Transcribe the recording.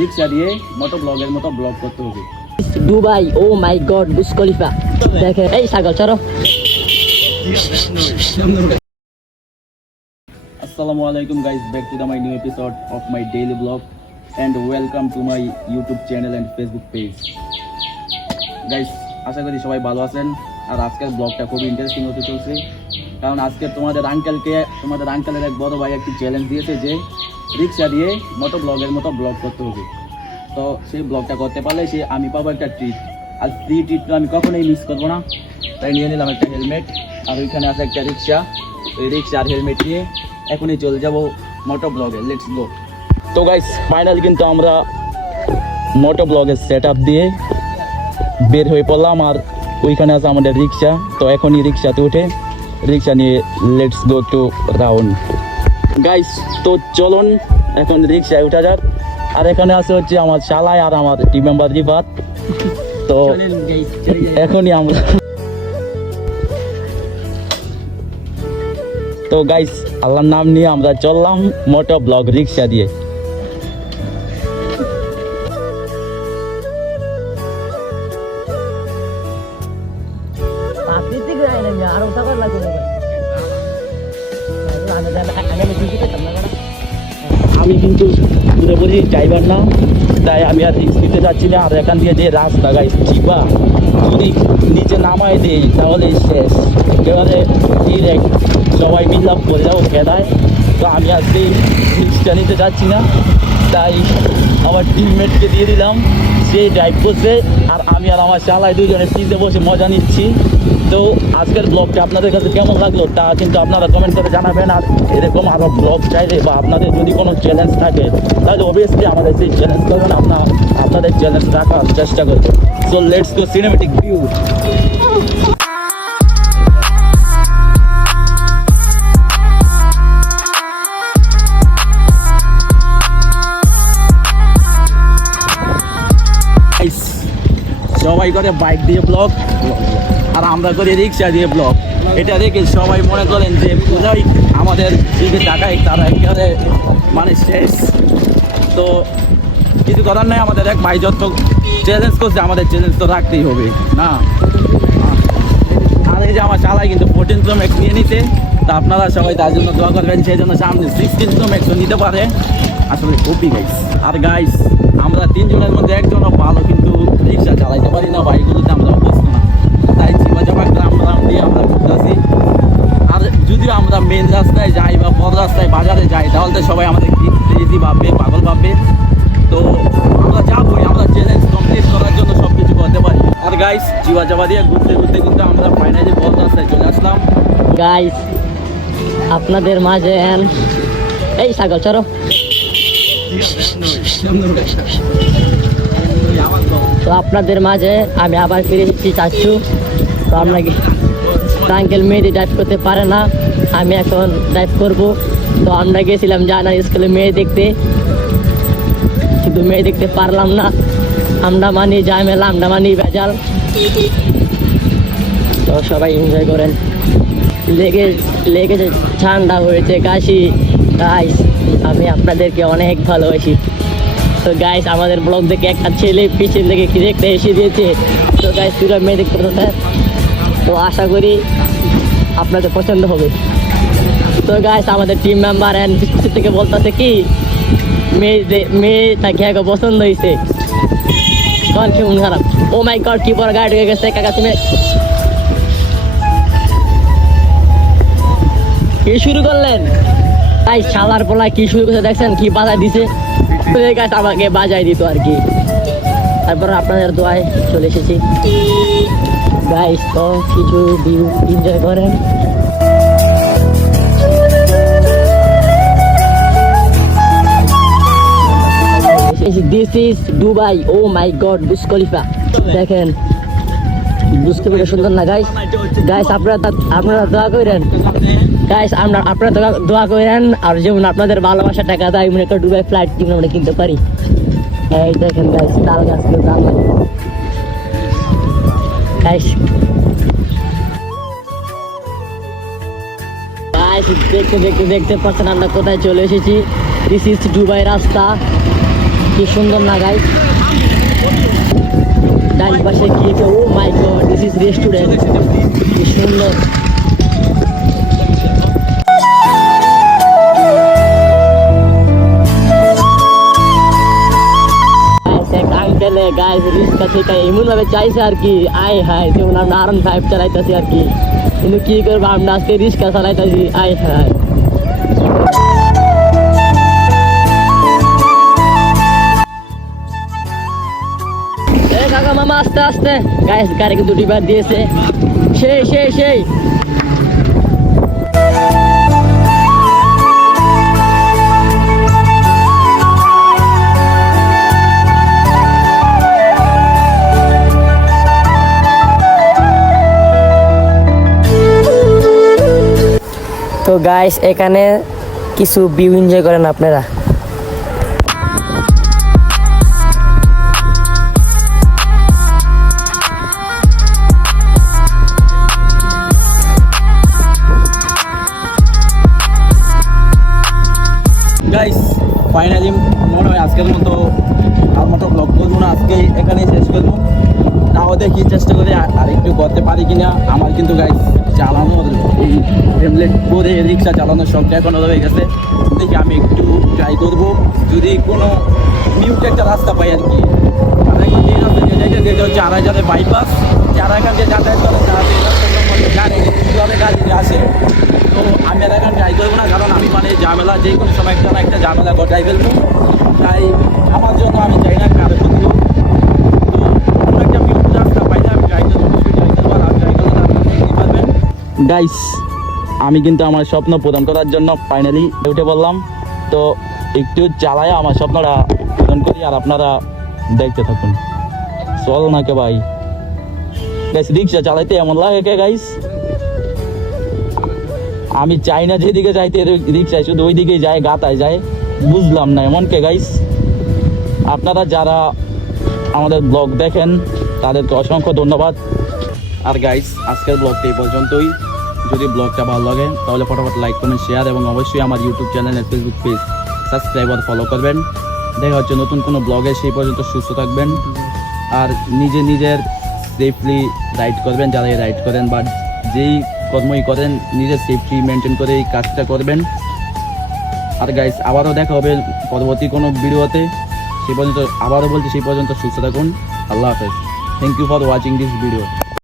রিক্সা দিয়ে মোটো ব্লগের মতো ব্লগ করতে হবে। Dubai, oh my god, Burj Khalifa দেখেন। এই ছাগল চলো। আসসালামু আলাইকুম guys, back to my new episode of my daily blog and welcome to my YouTube channel and Facebook page. Guys, আশা করি সবাই ভালো আছেন। আর আজকের ব্লগটা খুবই ইন্টারেস্টিং হতে চলছে, কারণ আজকে তোমাদের আঙ্কেলের এক বড় ভাই একটি চ্যালেঞ্জ দিয়েছে যে রিক্সা দিয়ে মোটো ব্লগের মতো ব্লগ করতে হবে। তো সেই ব্লগটা করতে পারলে আমি পাবো একটা ট্রিট, আর ফ্রি ট্রিটটা আমি কখনোই মিস করবো না। তাই নিয়ে নিলাম একটা হেলমেট, আর ওইখানে আছে একটা রিক্সা। ওই রিক্সা আর হেলমেট নিয়ে এখনই চলে যাবো মোটো ব্লগে। Let's go. তো গাইস, ফাইনালি কিন্তু আমরা মোটো ব্লগের সেট আপ দিয়ে বের হয়ে পড়লাম, আর ওইখানে আছে আমাদের রিক্সা। তো এখনই রিক্সাতে উঠে রিক্সা নিয়ে let's go to round. Guys, তো চলুন এখন রিক্সায় উঠা যাক। আর এখানে আছে হচ্ছে আমার শালাই আর আমার টিম মেম্বার রিফাত। তো এখনই আমরা তো গাইস, আল্লাহর নাম নিয়ে আমরা চললাম মোটো ব্লগ রিক্সা দিয়ে। আমি কিন্তু পুরোপুরি ড্রাইভার না, তাই আমি আর রিস্ক নিতে যাচ্ছি না। আর এখান দিয়ে যে রাস্তা গাইস চিপা, যদি নিচে নামাই দিই তাহলে শেষ, একেবারে ডিরেক্ট সবাই মিলাপ করে যাবো খেলায়। তো আমি আজকে রিস্কটা নিতে যাচ্ছি না, তাই আমার টিমমেটকে দিয়ে দিলাম, সে ড্রাইভ করছে, আর আমি আর আমার চালাই দুজনে ফ্রিজে বসে মজা নিচ্ছি। তো আজকের ব্লগটা আপনাদের কাছে কেমন লাগলো তা কিন্তু আপনারা কমেন্ট করে জানাবেন। আর এরকম আরও ব্লগ চাইলে বা আপনাদের যদি কোনো চ্যালেঞ্জ থাকে তাহলে অবভিয়াসলি আমাদের সেই চ্যালেঞ্জ করবেন, আপনাদের চ্যালেঞ্জ রাখার চেষ্টা করবেন। So let's go cinematic view. সবাই করে বাইক দিয়ে ব্লগ, আর আমরা করি রিক্সা দিয়ে ব্লগ। এটা দেখে সবাই মনে করেন যে পুরাই আমাদের দিকে টাকায় তারা একেবারে মানে শেষ। তো কিছু করার নাই, আমাদের এক ভাই যত চ্যালেঞ্জ করছে আমাদের চ্যালেঞ্জ তো রাখতেই হবে না। আর এই যে আমার চালাই কিন্তু 14 Pro Max নিয়ে নিতে, তা আপনারা সবাই তার জন্য দোয়া করবেন, সেই জন্য সামনে 16 Pro Max নিতে পারে। আসলে কপি গাইস। আর গাইস, আমরা তিনজনের মধ্যে একজনও ভালো কিন্তু রিক্সা চালাইতে পারি না, বাইকগুলোতে আমরা অভ্যস্ত না, তাই চিবাচাপা গ্রাম দিয়ে আমরা ঘুরতেছি। আর যদিও আমরা মেন রাস্তায় যাই বা বড় রাস্তায় বাজারে যাই, তাহলে তো সবাই আমাদের ইজি ভাববে, পাগল ভাববে। তো আমরা যাবোই, আমরা চ্যালেঞ্জ কমপ্লিট করার জন্য সব কিছু করতে পারি। আর গাইস, চিবাচাপা দিয়ে ঘুরতে ঘুরতে কিন্তু আমরা ফাইনালি বড় রাস্তায় চলে আসলাম। গাইস, আপনাদের মাঝে এই ছাগল চলো। তো আপনাদের মাঝে আমি আবার ফিরে এসেছি চাচ্ছু। তো আপনাকে আঙ্কেল মেয়েদের ড্রাইভ করতে পারে না, আমি এখন ড্রাইভ করব। তো আমরা গেছিলাম জানা স্কুলে মেয়ে দেখতে, কিন্তু মেয়ে দেখতে পারলাম না। আমরা মানি ঝামেলা, আমরা মানি ভেজাল। তো সবাই এনজয় করেন। লেগেছে ঠান্ডা হয়েছে কাশি। গাইস, আমি আপনাদেরকে অনেক ভালোবাসি। তো গাইস, আমাদের ব্লগ দেখে একটা ছেলে পিছন থেকে কি দেখতে এসে দিয়েছে। তো গাইস, পুরো মেয়ে দেখতে পাচ্ছেন, তো আশা করি আপনাদের পছন্দ হবে। তো গাইস, আমাদের টিম মেম্বার অ্যান্ড থেকে বলতেছে কি মেয়েটা খেয়ে পছন্দ হয়েছে। কন কি মন খারাপ। ও মাই গড, কি বড় গাড়ি হয়ে গেছে কাকা, তুমি কি শুরু করলেন? তাই শালার পোলা কি শুরু করছে দেখছেন, কি বাজায় দিছে। গাছ আমাকে বাজায় দিত আর কি। তারপর আপনাদের দোয়ায় চলে এসেছি গাইস। তো কিছু ভিউ এনজয় করেন। This is Dubai, oh my god, Burj Khalifa দেখেন। বুর্জ খলিফা সুন্দর না গাইস? গাইস, আপনারা দোয়া করেন গাইস, আপনারা দোয়া করেন। আর যেমন আপনাদের ভালোবাসা টাকা দেয়, মনে একটা দুবাই ফ্লাইট আমরা কিনতে পারি। এই দেখেন গাইস, তাল গাছ গাইস। গাইস, দেখতে পাচ্ছেন আমরা কোথায় চলে এসেছি। দিস ইজ দুবাই রাস্তা। কি সুন্দর না গাইস, ডান পাশে কি একটা, ও my god, this is restaurant, কি সুন্দর। আঙ্কেলে গাইস রিক্সা থেকে এমন ভাবে চাইছে আর কি, আয় হায়, যেমন আমরা R15 চালাইতেছি আর কি, কিন্তু কি করবো আমরা আজকে রিক্সা চালাইতেছি, আয় হায়। কাকা মামা আস্তে আস্তে, গাইস গাড়িকে দুটি বার দিয়েছে, সেই সেই সেই। তো গাইস এখানে কিছু ভিউ এনজয় করেন আপনারা। গাইস ফাইনালি মনে হয় আজকের মতো আর মতো ব্লগ করবো না, আজকে এখানেই শেষ করবো। তাও দেখি চেষ্টা করে আর একটু করতে পারি কিনা। আমার কিন্তু গাইস চালানো এই হেমলেট করে রিক্সা চালানোর শখটা এখন হয়ে গেছে। দেখি আমি একটু ট্রাই করবো, যদি কোনো মিউট একটা রাস্তা পাই আর কি। আর এখন যে রাস্তা যেটা হচ্ছে আড়াইজারে বাইপাস, যারা এখান থেকে যাতায়াত করে তারা জানে কীভাবে গাড়িতে আসে। তো আমি আর এখন ট্রাই করবো না, কারণ আমি মানে ঝামেলা যে কোনো সময় একটা না একটা ঝামেলা ঘটাই ফেলবো। তাই আমার জন্য আমি চাই না কারো ক্ষতি হোক। তো কোনো একটা মিউট রাস্তা পাইলে আমি ট্রাই করবো, অবশ্যই ট্রাই করবো। আর ট্রাই করলে আপনারা দেখতে পারবেন। গাইস আমি কিন্তু আমার স্বপ্ন পূরণ করার জন্য ফাইনালি উঠে বললাম। তো একটু চালায় আমার স্বপ্নটা পূরণ করি, আর আপনারা দেখতে থাকুন। চল না কে ভাই, গাইস রিক্সা চালাইতে এমন লাগে কে গাইস, আমি চাই না যেদিকে যাইতে রিক্সায় শুধু ওই দিকেই যায়, গাতায় যায়, বুঝলাম না এমন কে গাইস। আপনারা যারা আমাদের ব্লগ দেখেন তাদেরকে অসংখ্য ধন্যবাদ। আর গাইস আজকের ব্লগটা এই পর্যন্তই। যদি ব্লগটা ভালো লাগে তাহলে ফটাফট লাইক কমেন্ট শেয়ার এবং অবশ্যই আমার ইউটিউব চ্যানেল আর ফেসবুক পেজ সাবস্ক্রাইব আর ফলো করবেন। দেখা হচ্ছে নতুন কোনো ব্লগে, সেই পর্যন্ত সুস্থ থাকবেন আর নিজের সেফলি রাইড করবেন। যারা এই রাইড করেন বা যেই কর্মই করেন নিজের সেফটি মেনটেন করে এই কাজটা করবেন। আর গাইস আবারও দেখা হবে পরবর্তী কোনো ভিডিওতে। সেই পর্যন্ত আবারও বলছি, সেই পর্যন্ত সুস্থ থাকুন। আল্লাহ হাফেজ। Thank you for watching this video.